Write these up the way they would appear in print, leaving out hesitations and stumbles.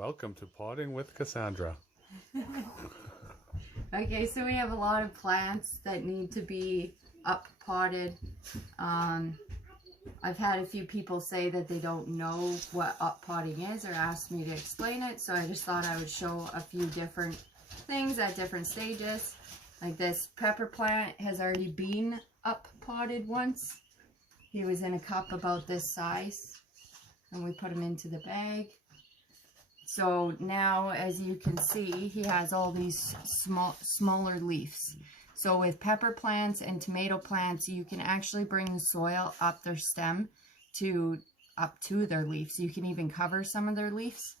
Welcome to Potting with Cassandra. Okay, so we have a lot of plants that need to be up potted. I've had a few people say that they don't know what up potting is or ask me to explain it, so I just thought I would show a few different things at different stages. Like this pepper plant has already been up potted once. He was in a cup about this size and we put him into the bag. So now, as you can see, he has all these smaller leaves. So with pepper plants and tomato plants, you can actually bring the soil up their stem up to their leaves. You can even cover some of their leaves,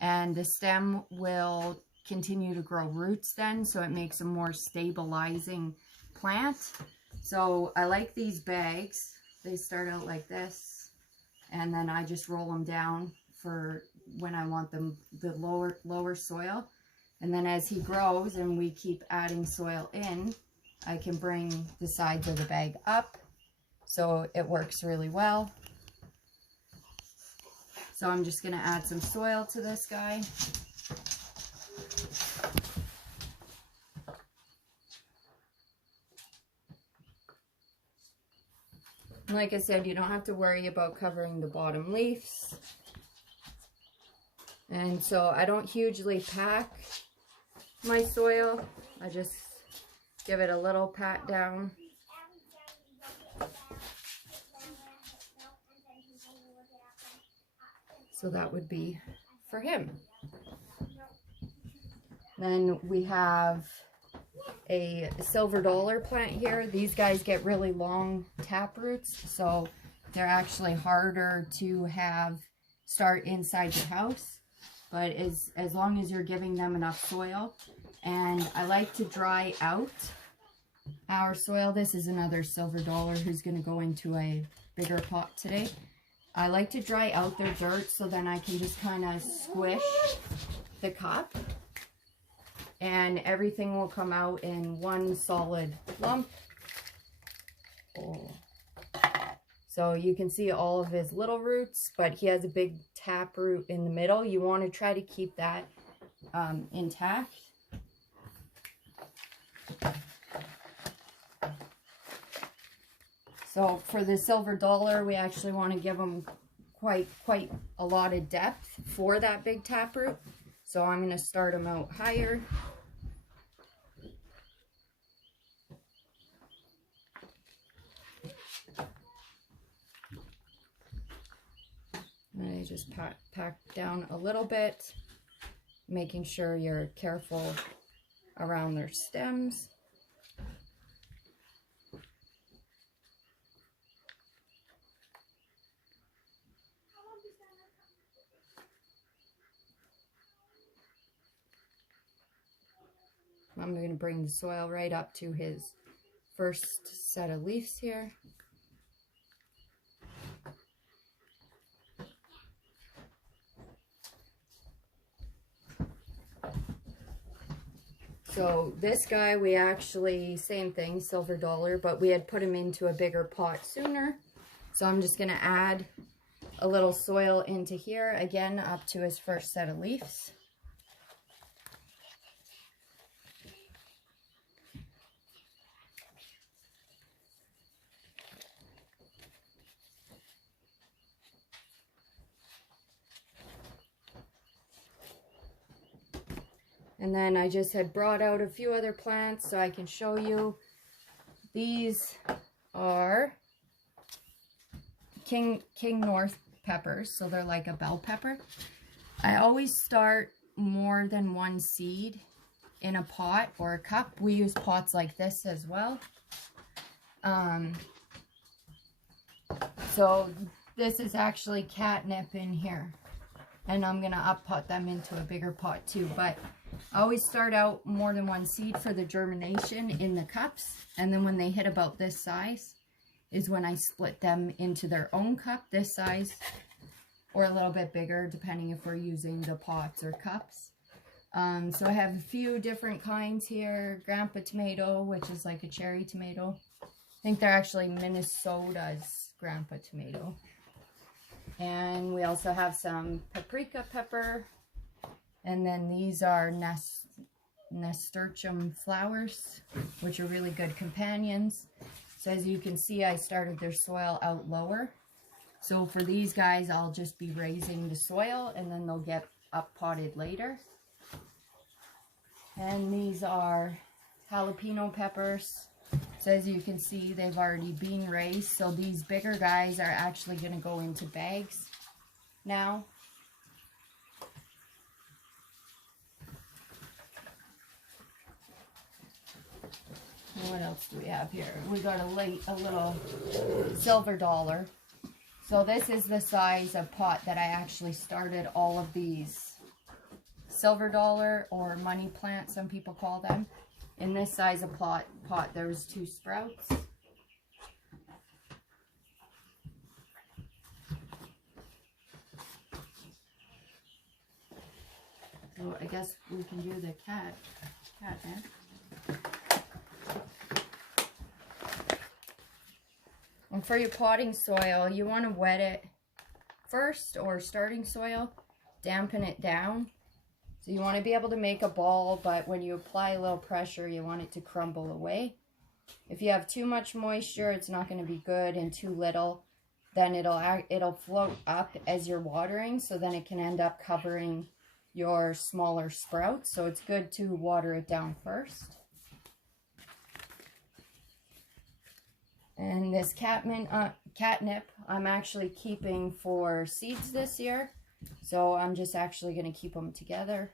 and the stem will continue to grow roots then, so it makes a more stabilizing plant. So I like these bags. They start out like this, and then I just roll them down for when I want them the lower soil. And then as he grows and we keep adding soil in, I can bring the sides of the bag up, so it works really well. So I'm just going to add some soil to this guy. Like I said, you don't have to worry about covering the bottom leaves. And so I don't hugely pack my soil. I just give it a little pat down. So that would be for him. Then we have a silver dollar plant here. These guys get really long tap roots, so they're actually harder to start inside the house. But as long as you're giving them enough soil. And I like to dry out our soil. This is another silver dollar who's going to go into a bigger pot today. I like to dry out their dirt so then I can just kind of squish the cup and everything will come out in one solid lump. Oh. So you can see all of his little roots, but he has a big tap root in the middle. You want to try to keep that intact. So for the silver dollar, we actually want to give him quite a lot of depth for that big tap root. So I'm going to start him out higher. And I just pack down a little bit, making sure you're careful around their stems. I'm going to bring the soil right up to his first set of leaves here. So this guy, we actually, same thing, silver dollar, but we had put him into a bigger pot sooner. So I'm just going to add a little soil into here, again, up to his first set of leaves. And then I just had brought out a few other plants so I can show you. These are King North peppers, so they're like a bell pepper. I always start more than one seed in a pot or a cup. We use pots like this as well. So this is actually catnip in here. And I'm going to up pot them into a bigger pot too. But I always start out more than one seed for the germination in the cups. And then when they hit about this size is when I split them into their own cup, this size, or a little bit bigger, depending if we're using the pots or cups. So I have a few different kinds here. Grandpa tomato, which is like a cherry tomato. I think they're actually Minnesota's grandpa tomato. And we also have some paprika pepper. And then these are nasturtium flowers, which are really good companions. So as you can see, I started their soil out lower. So for these guys, I'll just be raising the soil and then they'll get up potted later. And these are jalapeno peppers. So as you can see, they've already been raised. So these bigger guys are actually going to go into bags now. What else do we have here? We got a little silver dollar. So this is the size of pot that I actually started all of these silver dollar or money plant, some people call them. In this size of pot there was 2 sprouts. So I guess we can do the catnip. And for your potting soil, you want to wet it first, or starting soil, dampen it down. So you want to be able to make a ball, but when you apply a little pressure, you want it to crumble away. If you have too much moisture, it's not going to be good, and too little, then it'll float up as you're watering, so then it can end up covering your smaller sprouts. So it's good to water it down first. And this catnip, I'm actually keeping for seeds this year. So I'm just actually going to keep them together.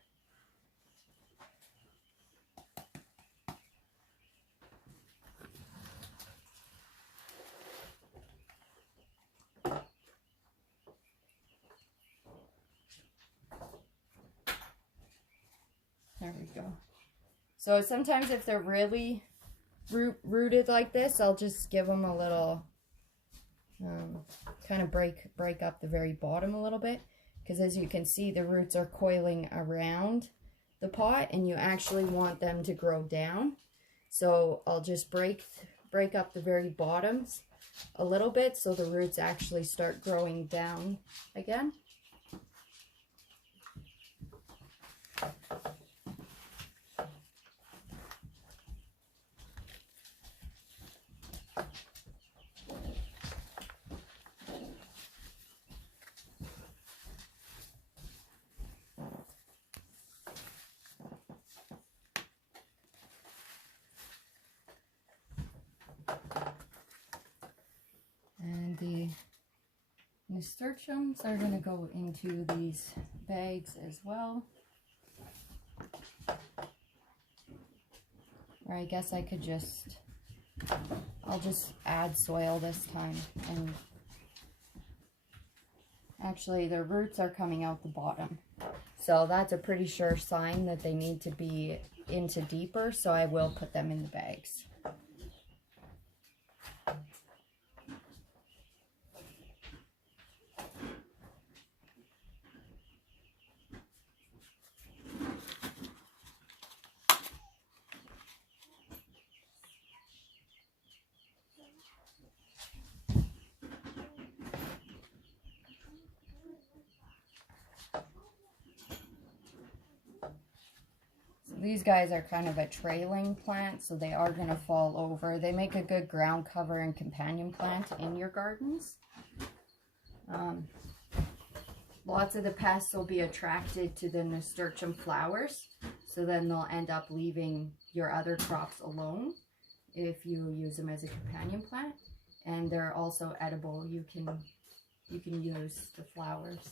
There we go. So sometimes if they're really rooted like this, I'll just give them a little, kind of break up the very bottom a little bit. Because as you can see, the roots are coiling around the pot, and you actually want them to grow down. So I'll just break up the very bottoms a little bit so the roots actually start growing down again. And the nasturtiums are going to go into these bags as well. Or I guess I could I'll just add soil this time. And actually the roots are coming out the bottom. So that's a pretty sure sign that they need to be into deeper, so I will put them in the bags. These guys are kind of a trailing plant, so they are going to fall over. They make a good ground cover and companion plant in your gardens. Lots of the pests will be attracted to the nasturtium flowers, so then they'll end up leaving your other crops alone if you use them as a companion plant. And they're also edible. You can use the flowers.